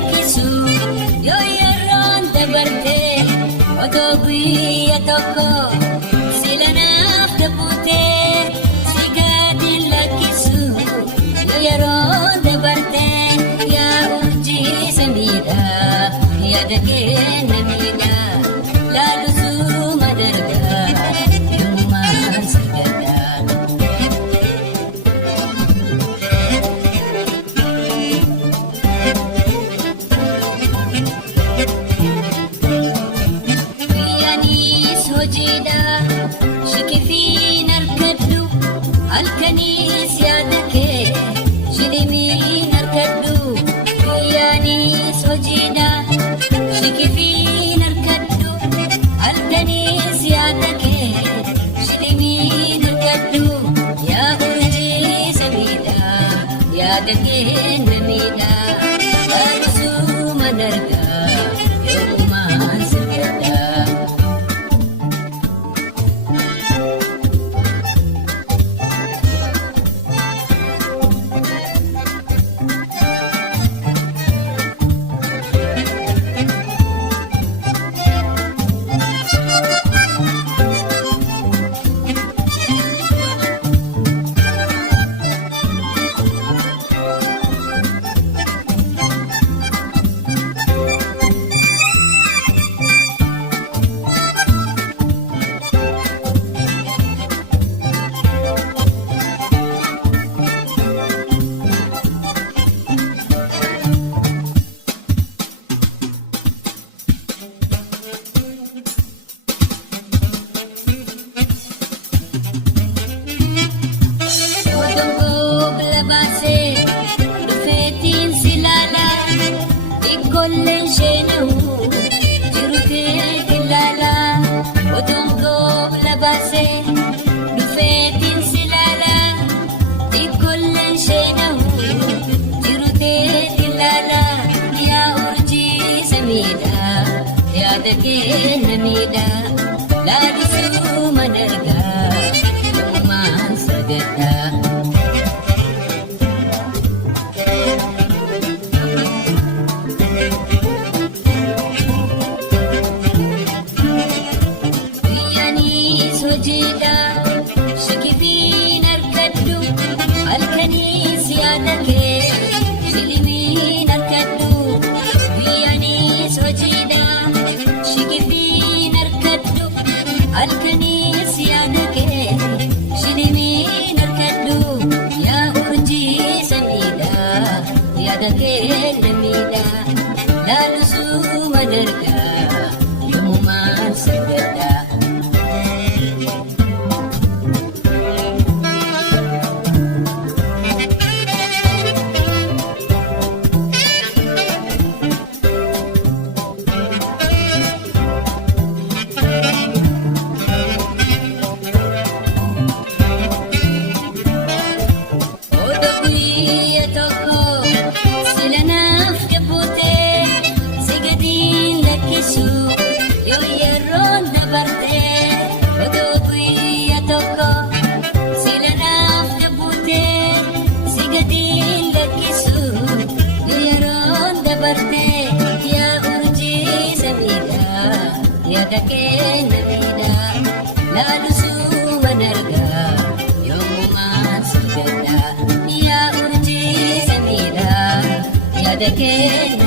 lakkisu yoo yeroon dabarte otoo guyyaa tokko sila naaf dabute si gaatiin lakkisu yoo yeroon dabarte yaa urjii samiidha yaada keenya miidha laalusuu madargaa yommumaan sagaddaa. Shikifiin harkadhu halkaniis yaada kee shilimiin harkadhu guyyaanis hojiidha. Shikifiin harkadhu halkaniis yaada kee shilimiin harkadhu yaa urjii samiidha yaada kee namiidha laalusuu madargaa yommumaan sagaddaa. Kolleen sheenuu jirutee kilaala otongoo labaasee dhufeetiin silaala kolleen sheenuu jirutee kilaala yaa urjii samiidha yaada keenya miidha laalusuu madargaa yommumaan sagaddaa. Shikifiin harkadhu halkaniis yaada kee shilimiin harkadhu guyyaanis hojiidha. Shikifiin harkadhu halkaniis yaada kee shilimiin harkadhu yaa urjii samiidha yaada kee namiidha laalusuu madargaa yommumaan sagaddaa. Yaada keenya miidha laalusuu madargaa yommumaan sagaddaa yaa urjii samiidha yaada keenya.